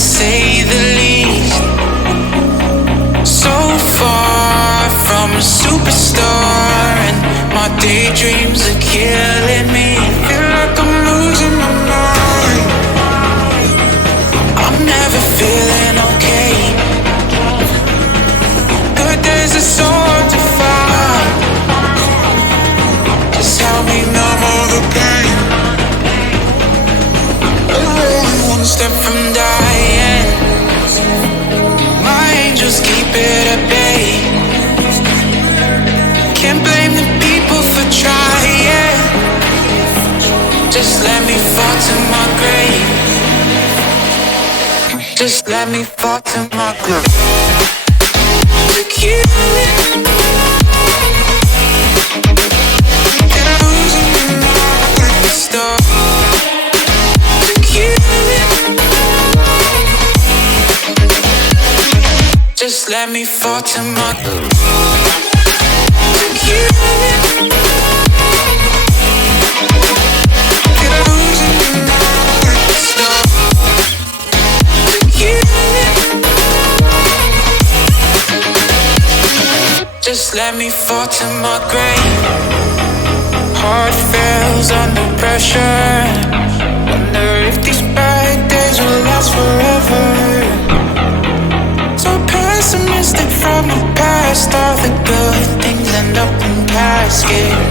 say the least. So far from a superstar, and my daydreams are killing me. Feel like I'm losing my mind. I'm never feeling okay. Good days are so hard to find. Just help me numb all the pain. I'm only one step from dying. My angels keep it at bay. Can't blame the people for trying. Just let me fall to my grave. Just let me fall to my grave. To kill it. And I'm losing my mind. Stop. To kill it. Just let me fall to my grave. To kill it. And I'm losing my mind. Stop. To kill it. Just let me fall to my grave. Heart fails under pressure. Wonder if these bad days will last forever. So pessimistic from the past. All the good things end up in caskets.